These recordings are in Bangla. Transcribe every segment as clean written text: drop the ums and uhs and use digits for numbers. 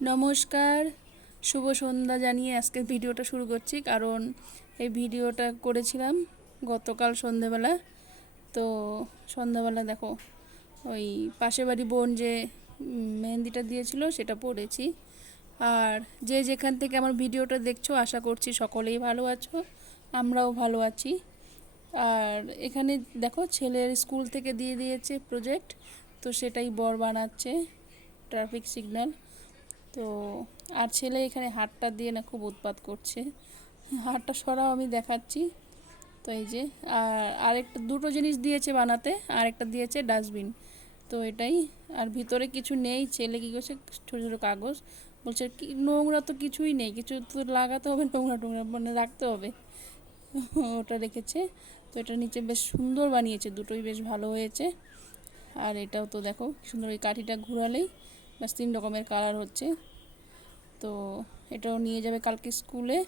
নমস্কার, শুভ সন্ধ্যা জানিয়ে আজকের ভিডিওটা শুরু করছি। কারণ এই ভিডিওটা করেছিলাম গতকাল সন্ধেবেলা। তো সন্ধ্যাবেলা দেখো ওই পাশের বাড়ি বোন যে মেহেন্দিটা দিয়েছিল সেটা পড়েছি। আর যে যেখান থেকে আমার ভিডিওটা দেখছো আশা করছি সকলেই ভালো আছো, আমরাও ভালো আছি। আর এখানে দেখো ছেলের স্কুল থেকে দিয়ে দিয়েছে প্রজেক্ট, তো সেটাই বর বানাচ্ছে, ট্রাফিক সিগন্যাল। তো আর ছেলে এখানে হাতটা দিয়ে না খুব উৎপাত করছে, হাতটা সরাও আমি দেখাচ্ছি। তো এই যে আরেকটা দুটো জিনিস দিয়েছে বানাতে, আরেকটা দিয়েছে ডাস্টবিন। তো এটাই। আর ভিতরে কিছু নেই, ছেলে কী করছে ছোটো ছোটো কাগজ, বলছে কি নোংরা তো কিছুই নেই, কিছু তো লাগাতে হবে, নোংরা টোংরা মানে রাখতে হবে। ওটা রেখেছে। তো এটা নিচে বেশ সুন্দর বানিয়েছে, দুটোই বেশ ভালো হয়েছে। আর এটাও তো দেখো সুন্দর, ওই কাঠিটা ঘুরালেই ব্যাস 3 রকমের কালার হচ্ছে। তো এটাও নিয়ে যাবে কালকে স্কুলে।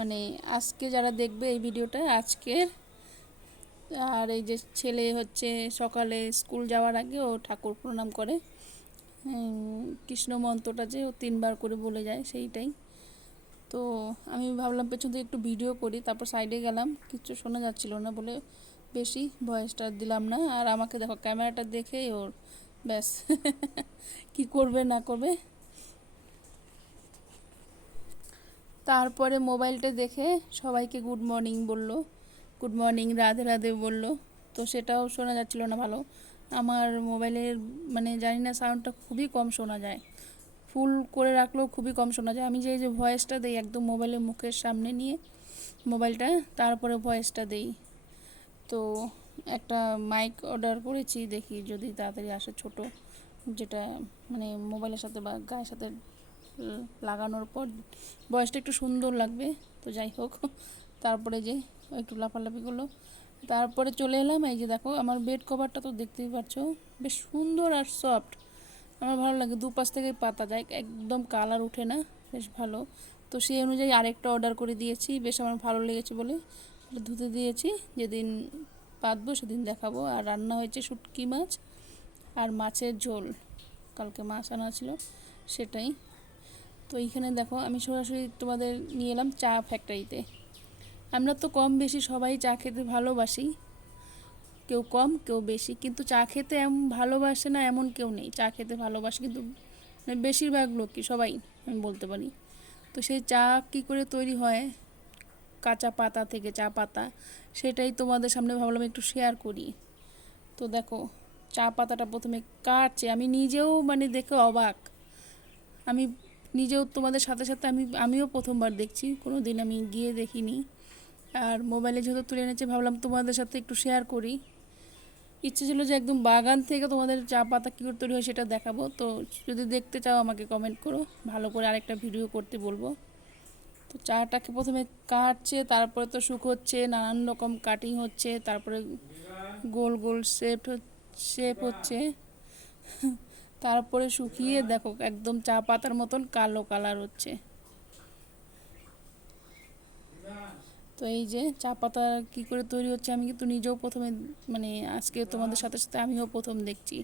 মানে আজকে যারা দেখবে এই ভিডিওটা আজকের। আর এই যে ছেলে হচ্ছে সকালে স্কুল যাওয়ার আগে ও ঠাকুর প্রণাম করে, কৃষ্ণ মন্ত্রটা যে ও 3বার করে বলে যায় সেইটাই। তো আমি ভাবলাম পেছন থেকে একটু ভিডিও করি, তারপর সাইডে গেলাম, কিছু শোনা যাচ্ছিল না বলে বেশি ভয়েসটা দিলাম না। আর আমাকে দেখো ক্যামেরাটা দেখেই ওর ব্যাস কি করবে না করবে। তারপরে মোবাইলটা দেখে সবাইকে গুড মর্নিং বলল, গুড মর্নিং রাধে রাধে বলল। তো সেটাও শোনা যাচ্ছিল না ভালো। আমার মোবাইলের মানে জানি না সাউন্ডটা খুবই কম শোনা যায়, ফুল করে রাখলেও খুবই কম শোনা যায়। আমি যে ভয়েসটা দিই একদম মোবাইলের মুখের সামনে নিয়ে মোবাইলটা, তারপরে ভয়েসটা দিই। তো একটা মাইক অর্ডার করেছি, দেখি যদি তাড়াতাড়ি আসে, ছোট, যেটা মানে মোবাইলের সাথে বা গায়ের সাথে লাগানোর পর ভয়েসটা একটু সুন্দর লাগবে। তো যাই হোক, তারপরে যে একটু লাফালাফি করলো। তারপরে চলে এলাম, এই যে দেখো আমার বেড কভারটা তো দেখতেই পাচ্ছ, বেশ সুন্দর আর সফট, আমার ভালো লাগে, দুপাশ থেকে পাতা যায়, একদম কালার ওঠে না, বেশ ভালো। তো সেই অনুযায়ী আরেকটা অর্ডার করে দিয়েছি, বেশ আমার ভালো লেগেছে বলে ধুতে দিয়েছি, যেদিন পাতবো সেদিন দেখাবো। আর রান্না হয়েছে শুটকি মাছ আর মাছের ঝোল, কালকে মাছ আনা ছিল সেটাই। তো এইখানে দেখো আমি সরাসরি তোমাদের নিয়ে এলাম চা ফ্যাক্টরিতে। আমরা তো কম বেশি সবাই চা খেতে ভালোবাসি, কেউ কম কেউ বেশি, কিন্তু চা খেতে এমন ভালোবাসে না এমন কেউ নেই, চা খেতে ভালোবাসে কিন্তু মানে বেশিরভাগ লোকই, সবাই আমি বলতে পারি। তো সেই চা কী করে তৈরি হয় কাঁচা পাতা থেকে, চা পাতা, সেটাই তোমাদের সামনে ভাবলাম একটু শেয়ার করি। তো দেখো চা পাতাটা প্রথমে কাটছে, আমি নিজেও মানে দেখে অবাক, আমি নিজেও তোমাদের সাথে সাথে আমিও প্রথমবার দেখছি, কোনো দিন আমি গিয়ে দেখিনি। আর মোবাইলে যেহেতু তুলে এনেছে ভাবলাম তোমাদের সাথে একটু শেয়ার করি। ইচ্ছে ছিল যে একদম বাগান থেকে তোমাদের চা পাতা কী করে তৈরি হয় সেটা দেখাবো। তো যদি দেখতে চাও আমাকে কমেন্ট করো, ভালো করে আরেকটা ভিডিও করতে বলবো। তো চাটাকে প্রথমে কাটছে, তারপরে তো শুকোচ্ছে, নানান রকম কাটিং হচ্ছে, তারপরে গোল গোল শেপ হচ্ছে, তারপরে শুকিয়ে দেখো একদম চা পাতার মতন কালো কালার হচ্ছে। তো এই যে চা পাতা কী করে তৈরি হচ্ছে আমি কিন্তু নিজেও প্রথমে মানে আজকে তোমাদের সাথে সাথে আমিও প্রথম দেখছি।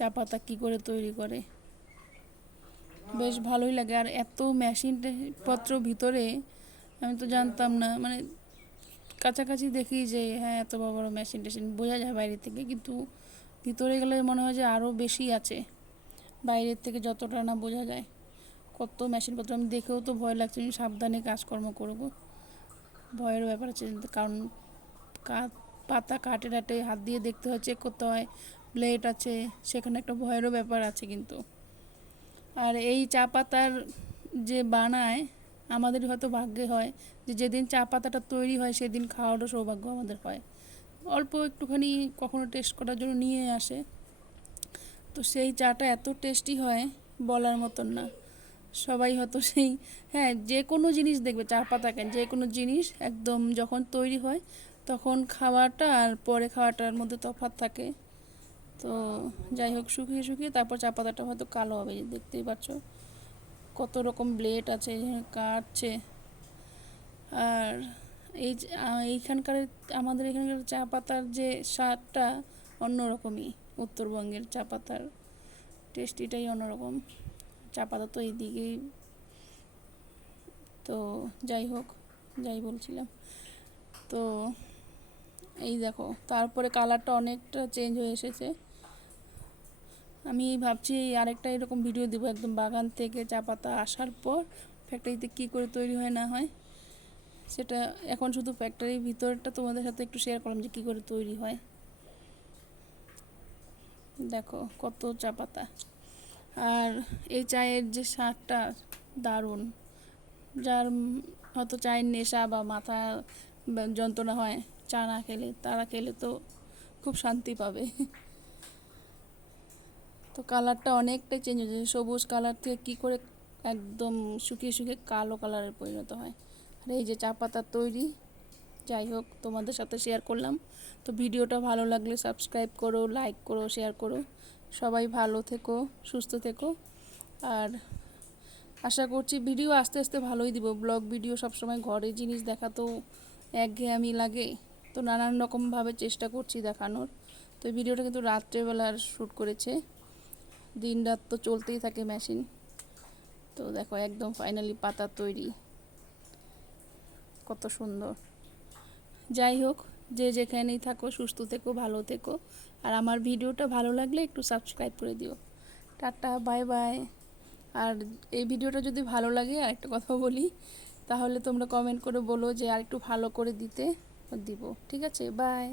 চা পাতা কী করে তৈরি করে। বেশ ভালোই লাগে। আর এত মেশিন পত্র ভিতরে, আমি তো জানতাম না, মানে কাছাকাছি দেখি যে হ্যাঁ এত বড় বড় মেশিন টেশিন বোঝা যায় বাইরে থেকে, কিন্তু ভিতরে গেলে মনে হয় যে আরও বেশি আছে বাইরের থেকে যতটা না বোঝা যায়। কত মেশিনপত্র, আমি দেখেও তো ভয় লাগছে, আমি সাবধানে কাজকর্ম করব। ভয়ের ব্যাপার আছে, কারণ পাতা কাটে টাটে হাত দিয়ে দেখতে হয়, চেক করতে হয়, ব্লেড আছে, সেখানে একটা ভয়েরও ব্যাপার আছে কিন্তু। আর এই চা পাতার যে বানায়, আমাদের হয়তো ভাগ্যে হয় যে যেদিন চা পাতাটা তৈরি হয় সেদিন খাওয়ারও সৌভাগ্য আমাদের হয়। অল্প একটুখানি কখনো টেস্ট করার জন্য নিয়ে আসে, তো সেই চাটা এত টেস্টি হয় বলার মতন না। সবাই হয়তো সেই, হ্যাঁ যে কোনো জিনিস দেখবে, চা পাতা কেন, যে কোনো জিনিস একদম যখন তৈরি হয় তখন খাওয়াটা আর পরে খাওয়াটার মধ্যে তফাৎ থাকে। তো যাই হোক, শুকিয়ে শুকিয়ে তারপর চা পাতাটা হয়তো কালো হবে, দেখতেই পাচ্ছ কত রকম ব্লেড আছে কাটছে। আর এইখানকার, আমাদের এখানকার চা পাতার যে স্বাদটা অন্যরকমই, উত্তরবঙ্গের চা পাতার টেস্টিটাই অন্যরকম। চা পাতা তো এইদিকেই। তো যাই হোক, যাই বলছিলাম, তো এই দেখো তারপরে কালারটা অনেকটা চেঞ্জ হয়ে এসেছে। আমি ভাবছি আরেকটা এরকম ভিডিও দেবো, একদম বাগান থেকে চা পাতা আসার পর ফ্যাক্টরিতে কী করে তৈরি হয় না হয় সেটা। এখন শুধু ফ্যাক্টরির ভিতরটা তোমাদের সাথে একটু শেয়ার করলাম যে কী করে তৈরি হয়। দেখো কত চা পাতা, আর এই চায়ের যে স্বাদটা দারুণ। যার হয়তো চায়ের নেশা বা মাথা যন্ত্রণা হয় চা না খেলে, তারা খেলে তো খুব শান্তি পাবে। তো কালারটা অনেকটাই চেঞ্জ হয়েছে, সবুজ কালার থেকে কী করে একদম শুকিয়ে শুকিয়ে কালো কালারে পরিণত হয়। আর এই যে চা পাতার তৈরি। যাই হোক, তোমাদের সাথে শেয়ার করলাম। তো ভিডিওটা ভালো লাগলে সাবস্ক্রাইব করো, লাইক করো, শেয়ার করো। সবাই ভালো থেকো, সুস্থ থেকো। আর আশা করছি ভিডিও আস্তে আস্তে ভালোই দিব। ব্লগ ভিডিও সবসময় ঘরের জিনিস দেখা তো একঘেয়েমি লাগে, তো নানান রকমভাবে চেষ্টা করছি দেখানোর। তো এই ভিডিওটা কিন্তু রাত্রেবেলার শ্যুট করেছে, দিন রাত তো চলতেই থাকে মেশিন। তো দেখো একদম ফাইনালি পাতা তৈরি, কত সুন্দর। যাই হোক, যে যেখানেই থাকো সুস্থ থেকো, ভালো থেকো। আর আমার ভিডিওটা ভালো লাগলে একটু সাবস্ক্রাইব করে দিও। Tata, bye bye. আর এই ভিডিওটা যদি ভালো লাগে, আরেকটা কথা বলি, তাহলে তোমরা কমেন্ট করে বলো যে আর একটু ভালো করে দিব। ঠিক আছে, বাই।